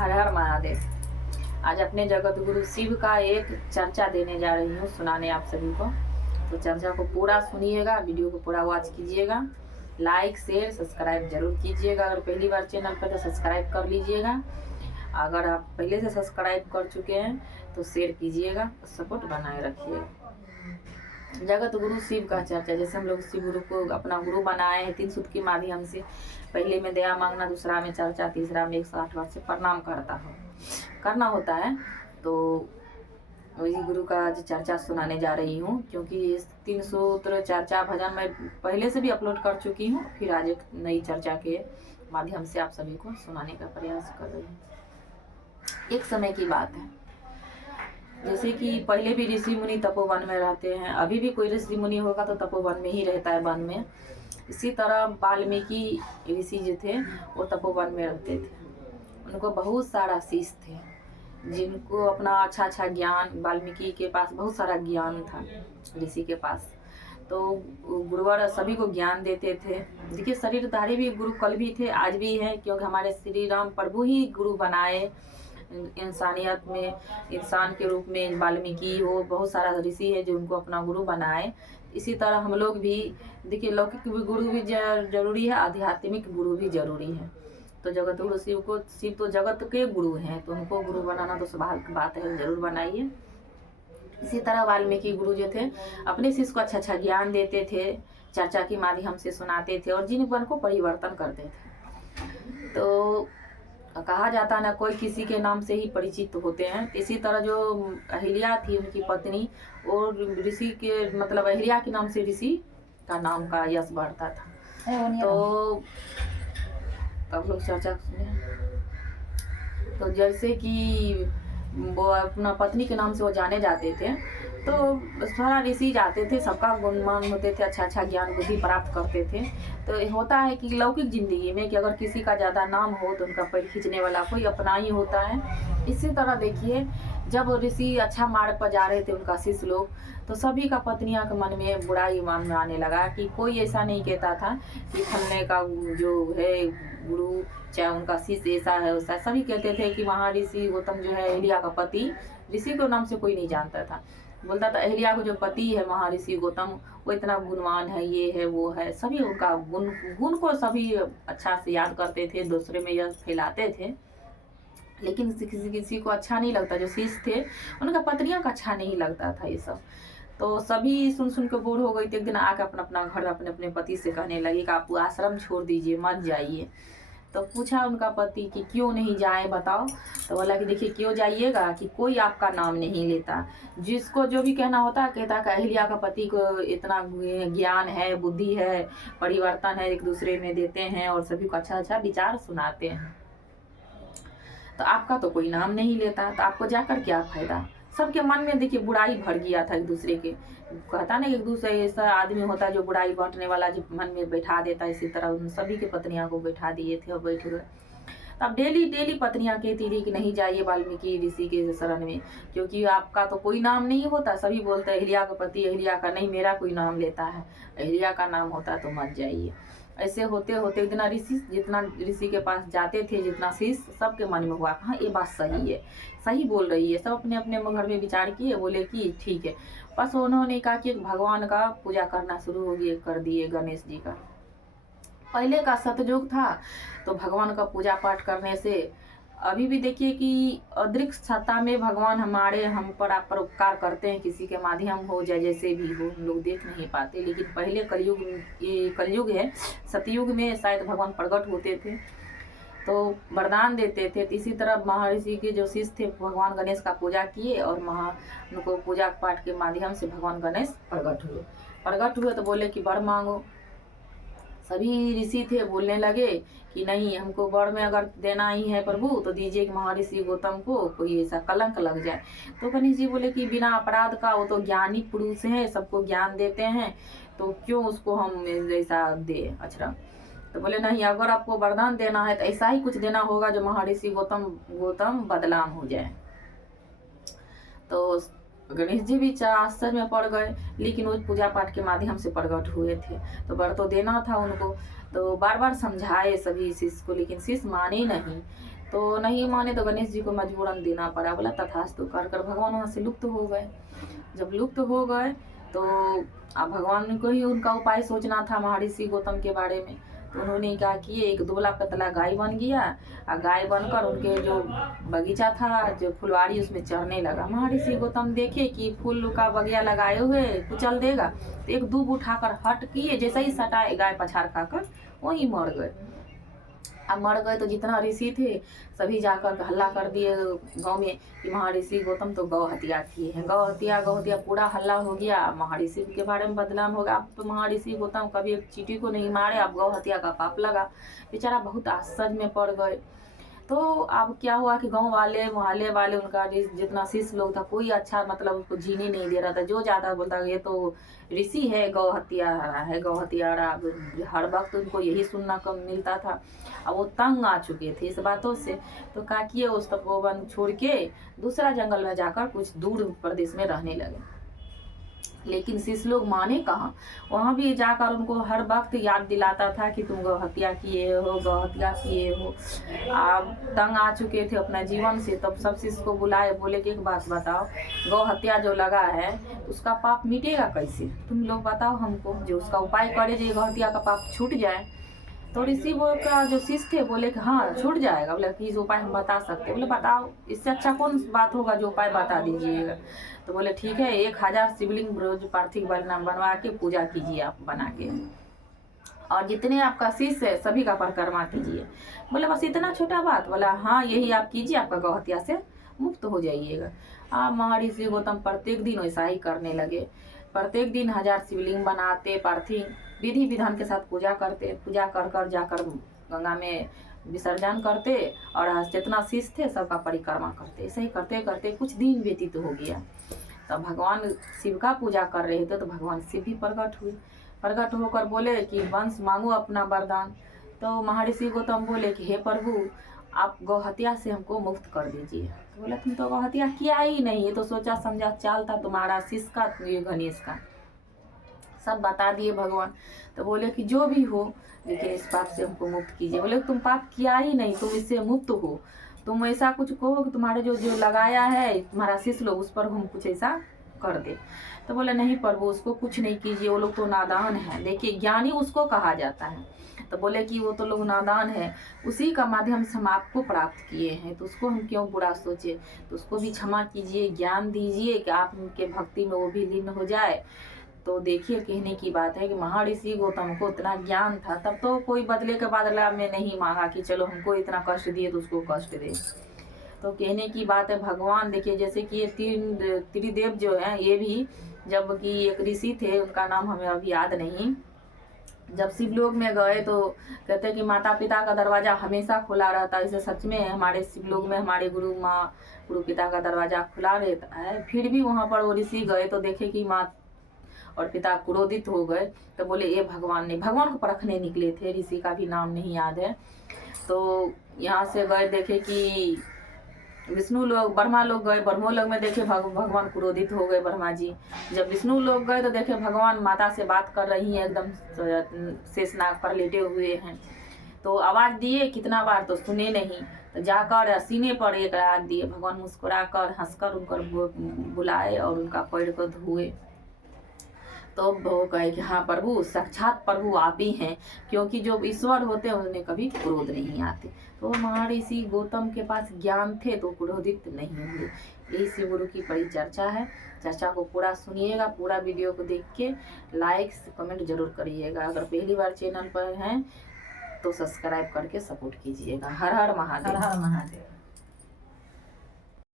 हर हर महादेव। आज अपने जगत गुरु शिव का एक चर्चा देने जा रही हूँ, सुनाने आप सभी को। तो चर्चा को पूरा सुनिएगा, वीडियो को पूरा वॉच कीजिएगा, लाइक शेयर सब्सक्राइब जरूर कीजिएगा। अगर पहली बार चैनल पर तो सब्सक्राइब कर लीजिएगा, अगर आप पहले से सब्सक्राइब कर चुके हैं तो शेयर कीजिएगा, सपोर्ट बनाए रखिएगा। जगत गुरु शिव का चर्चा, जैसे हम लोग शिव गुरु को अपना गुरु बनाए हैं 3 सूत्र के माध्यम से। पहले में दया मांगना, दूसरा में चर्चा, तीसरा में 108 बार से प्रणाम करना होता है। तो वही गुरु का आज चर्चा सुनाने जा रही हूँ, क्योंकि 3 सूत्र चर्चा भजन मैं पहले से भी अपलोड कर चुकी हूँ, फिर आज एक नई चर्चा के माध्यम से आप सभी को सुनाने का प्रयास कर रही हूँ। एक समय की बात है, जैसे कि पहले भी ऋषि मुनि तपोवन में रहते हैं, अभी भी कोई ऋषि मुनि होगा तो तपोवन में ही रहता है, वन में। इसी तरह वाल्मीकि ऋषि जो थे वो तपोवन में रहते थे। उनको बहुत सारा शिष्य थे, जिनको अपना अच्छा ज्ञान, वाल्मीकि के पास बहुत सारा ज्ञान था ऋषि के पास। तो गुरुवर सभी को ज्ञान देते थे। देखिए, शरीरधारी भी गुरु कल भी थे, आज भी हैं, क्योंकि हमारे श्री राम प्रभु ही गुरु बनाए इंसानियत में। इंसान के रूप में वाल्मीकि हो, बहुत सारा ऋषि है जो उनको अपना गुरु बनाए। इसी तरह हम लोग भी देखिए, लौकिक भी गुरु भी जरूरी है, आध्यात्मिक गुरु भी जरूरी है। तो जगत गुरु शिव तो जगत के गुरु हैं, तो उनको गुरु बनाना तो स्वाभाविक बात है, जरूर बनाइए। इसी तरह वाल्मीकि गुरु जो थे अपने शिष्य को अच्छा ज्ञान देते थे, चर्चा के माध्यम से सुनाते थे और जीवन को परिवर्तन करते थे। तो कहा जाता है ना, कोई किसी के नाम से ही परिचित होते हैं। इसी तरह जो अहिल्या थी, उनकी पत्नी, और ऋषि के मतलब अहिल्या के नाम से ऋषि का नाम का यश बढ़ता था। तो तब लोग चर्चा सुने, तो जैसे कि वो अपना पत्नी के नाम से वो जाने जाते थे, तो सारा ऋषि जाते थे, सबका गुणमान होते थे, अच्छा ज्ञान बुद्धि प्राप्त करते थे। तो होता है कि लौकिक जिंदगी में कि अगर किसी का ज़्यादा नाम हो तो उनका पैर खींचने वाला कोई अपना ही होता है। इसी तरह देखिए, जब ऋषि अच्छा मार्ग पर जा रहे थे उनका शिष्य लोग, तो सभी का पत्नियां के मन में बुराई मन आने लगा कि कोई ऐसा नहीं कहता था कि फलने का जो है गुरु चाहे उनका शिष्य ऐसा है वैसा। सभी कहते थे कि वहाँ ऋषि गौतम जो है अहिल्या का पति, ऋषि के नाम से कोई नहीं जानता था, बोलता था अहिल्या को जो पति है महर्षि गौतम, वो इतना गुणवान है, ये है वो है। सभी उनका गुण को सभी अच्छा से याद करते थे, दूसरे में यह फैलाते थे। लेकिन किसी को अच्छा नहीं लगता, जो शिष्य थे उनका पत्नियों का अच्छा नहीं लगता था ये सब। तो सभी सुन के बोर हो गई थी। एक दिन आकर अपना घर अपने पति से कहने लगी कि आप आश्रम छोड़ दीजिए, मत जाइए। तो पूछा उनका पति कि क्यों नहीं जाए बताओ। तो बोला कि देखिए, क्यों जाइएगा कि कोई आपका नाम नहीं लेता, जिसको जो भी कहना होता है कहता कि अहिल्या का पति को इतना ज्ञान है, बुद्धि है, परिवर्तन है, एक दूसरे में देते हैं और सभी को अच्छा विचार सुनाते हैं। तो आपका तो कोई नाम नहीं लेता, तो आपको जाकर क्या फायदा। सबके मन में देखिए बुराई भर गया था एक दूसरे के। कहता ना, एक दूसरे ऐसा आदमी होता है जो बुराई बांटने वाला, जो मन में बैठा देता है। इसी तरह उन सभी के पत्नियां को बैठा दिए थे और बैठे हुए। अब डेली पत्नियां कहती थी कि नहीं जाइए वाल्मीकि ऋषि के शरण में, क्योंकि आपका तो कोई नाम नहीं होता। सभी बोलते हैं अहिल्या का पति, अहिल्या का नहीं, मेरा कोई नाम लेता है, अहिल्या का नाम होता तो मत जाइए। ऐसे होते होते इतना जितना ऋषि के पास जाते थे, जितना शिष्य, सबके मन में हुआ हाँ ये बात सही है, सही बोल रही है। सब अपने अपने घर में विचार किए, बोले कि ठीक है। बस उन्होंने कहा कि भगवान का पूजा करना शुरू कर दिए, गणेश जी का। पहले का सतयुग था, तो भगवान का पूजा पाठ करने से अभी भी देखिए कि अदृश्य सत्ता में भगवान हम पर आप पर उपकार करते हैं, किसी के माध्यम हो जाए जैसे भी हो, हम लोग देख नहीं पाते। लेकिन पहले कलयुग है, सतयुग में शायद भगवान प्रकट होते थे तो वरदान देते थे। इसी तरह महर्षि के जो शिष्य थे भगवान गणेश का पूजा किए और उनको पूजा पाठ के माध्यम से भगवान गणेश प्रकट हुए। तो बोले कि वर मांगो। सभी ऋषि थे बोलने लगे कि नहीं, हमको वर में अगर देना ही है प्रभु तो दीजिए कि महर्षि गौतम को कोई ऐसा कलंक लग जाए। तो गणेश जी बोले कि बिना अपराध का, वो तो ज्ञानी पुरुष हैं, सबको ज्ञान देते हैं, तो क्यों उसको हम ऐसा दे अछरा। तो बोले नहीं, अगर आपको वरदान देना है तो ऐसा ही कुछ देना होगा जो महर्षि गौतम बदनाम हो जाए। तो गणेश जी भी आश्चर्य में पड़ गए, लेकिन वो पूजा पाठ के माध्यम से प्रकट हुए थे, तो वर तो देना था उनको। तो बार बार समझाए सभी शिष्य को, लेकिन शिष्य माने नहीं। तो नहीं माने तो गणेश जी को मजबूरन देना पड़ा। बोला तथास्तु कर कर भगवान वहाँ से लुप्त हो गए। जब लुप्त हो गए तो अब भगवान को ही उनका उपाय सोचना था महर्षि गौतम के बारे में। तो उन्होंने क्या किए, एक दुबला पतला गाय बन गया और गाय बनकर उनके जो बगीचा था, जो फुलवारी, उसमें चढ़ने लगा। महर्षि गौतम देखे कि फूल का बगिया लगाए हुए कुचल देगा, तो एक दूब उठाकर हट किए, जैसे ही सटाए गाय पछाड़ खाकर वहीं मर गए। अब मर गए तो जितना ऋषि थे सभी जाकर हल्ला कर दिए गांव में कि महर्षि गौतम तो गौ हत्या किए हैं, गौ हत्या पूरा हल्ला हो गया। महर्षि के बारे में बदनाम होगा। अब तो महर्षि गौतम कभी एक चींटी को नहीं मारे, अब गौ हत्या का पाप लगा। बेचारा बहुत आश्चर्य में पड़ गए। तो अब क्या हुआ कि गांव वाले मोहल्ले वाले, उनका जितना शिष्य लोग था, कोई अच्छा मतलब उसको जीने नहीं दे रहा था। जो ज़्यादा बोलता ये तो ऋषि है, गौ हत्यारा है, गौ हत्यारा। हर वक्त उनको यही सुनना कम मिलता था। अब वो तंग आ चुके थे इस बातों से। तो क्या किए, उस तपोवन छोड़ के दूसरा जंगल में जाकर कुछ दूर प्रदेश में रहने लगे। लेकिन शिष्य लोग माने कहाँ, वहाँ भी जाकर उनको हर वक्त याद दिलाता था कि तुम गौ हत्या किए हो, गौ हत्या किए हो। आप तंग आ चुके थे अपना जीवन से। तब सब शिष्य को बुलाए, बोले कि एक बात बताओ, गौ हत्या जो लगा है उसका पाप मिटेगा कैसे? तुम लोग बताओ हमको, जो उसका उपाय करे जो गौ हत्या का पाप छूट जाए। तो ऋषि वो का जो शिष्य थे बोले कि हाँ छूट जाएगा। बोले कि जो उपाय हम बता सकते। बोले बताओ, इससे अच्छा कौन बात होगा, जो उपाय बता दीजिएगा। तो बोले ठीक है, 1000 शिवलिंग रोज पार्थिव बनवा के पूजा कीजिए आप बना के, और जितने आपका शिष्य है सभी का परिक्रमा कीजिए। बोले बस इतना छोटा बात? बोला हाँ यही आप कीजिए, आपका गौ हत्या से मुक्त हो जाइएगा। आप महर्षि गौतम प्रत्येक दिन वैसा ही करने लगे। प्रत्येक दिन 1000 शिवलिंग बनाते, पार्थिव विधि विधान के साथ पूजा करते। पूजा कर कर जाकर गंगा में विसर्जन करते, और जितना शिष्य थे सबका परिक्रमा करते। ऐसे ही करते करते कुछ दिन व्यतीत हो गया। तब भगवान शिव का पूजा कर रहे थे तो भगवान शिव भी प्रकट हुए। प्रकट होकर बोले कि वंश मांगो अपना वरदान। तो महर्षि गौतम बोले कि हे प्रभु, आप गौ हत्या से हमको मुक्त कर दीजिए। तो बोला तुम तो गौ हत्या किया ही नहीं, ये तो सोचा समझा चाल था तुम्हारा शिष्य का, ये गणेश का। सब बता दिए भगवान। तो बोले कि जो भी हो, लेकिन इस पाप से हमको मुक्त कीजिए। बोले तुम पाप किया ही नहीं, तुम इससे मुक्त हो। तुम ऐसा कुछ कहो कि तुम्हारे जो जो लगाया है तुम्हारा शिष्य लोग, उस पर हम कुछ ऐसा कर दे। तो बोले नहीं प्रभु, उसको कुछ नहीं कीजिए, वो लोग तो नादान है। देखिए ज्ञानी उसको कहा जाता है। तो बोले कि वो तो लोग नादान है, उसी का माध्यम से हम आपको प्राप्त किए हैं, तो उसको हम क्यों बुरा सोचे। तो उसको भी क्षमा कीजिए, ज्ञान दीजिए कि आप उनके भक्ति में वो भी लीन हो जाए। तो देखिए कहने की बात है कि महर्षि गौतम को इतना ज्ञान था, तब तो कोई बदले के बदला में नहीं मांगा कि चलो हमको इतना कष्ट दिए तो उसको कष्ट दे। तो कहने की बात है भगवान, देखिए जैसे कि ये 3 त्रिदेव जो हैं, ये भी जब कि एक ऋषि थे, उनका नाम हमें अभी याद नहीं, जब शिवलोक में गए तो कहते हैं कि माता पिता का दरवाजा हमेशा खुला रहता है। इसे सच में हमारे शिवलोक में हमारे गुरु माँ गुरु पिता का दरवाजा खुला रहता है। फिर भी वहाँ पर वो ऋषि गए तो देखे कि माँ और पिता क्रोधित हो गए। तो बोले ये भगवान को परखने निकले थे, ऋषि का भी नाम नहीं याद है। तो यहाँ से गए, देखे कि विष्णु लोग, ब्रह्मा लोग गए, ब्रह्मो लोग में देखे भगवान क्रोधित हो गए ब्रह्मा जी। जब विष्णु लोग गए तो देखे भगवान माता से बात कर रही हैं, एकदम शेषनाग पर लेटे हुए हैं। तो आवाज़ दिए कितना बार तो सुने नहीं। तो जाकर सीने पर एक हाथ दिए, भगवान मुस्कुरा कर हंसकर उनकर बुलाए और उनका पैर को धोए। तो वो कहे कि हाँ प्रभु, साक्षात प्रभु आप ही हैं, क्योंकि जो ईश्वर होते हैं उन्हें कभी क्रोध नहीं आते। तो महर्षि गौतम के पास ज्ञान थे तो क्रोधित नहीं हुए। यही शिव गुरु की परिचर्चा है। चर्चा को पूरा सुनिएगा, पूरा वीडियो को देख के लाइक कमेंट जरूर करिएगा। अगर पहली बार चैनल पर हैं तो सब्सक्राइब करके सपोर्ट कीजिएगा। हर हर महादेव। हर हर महादेव।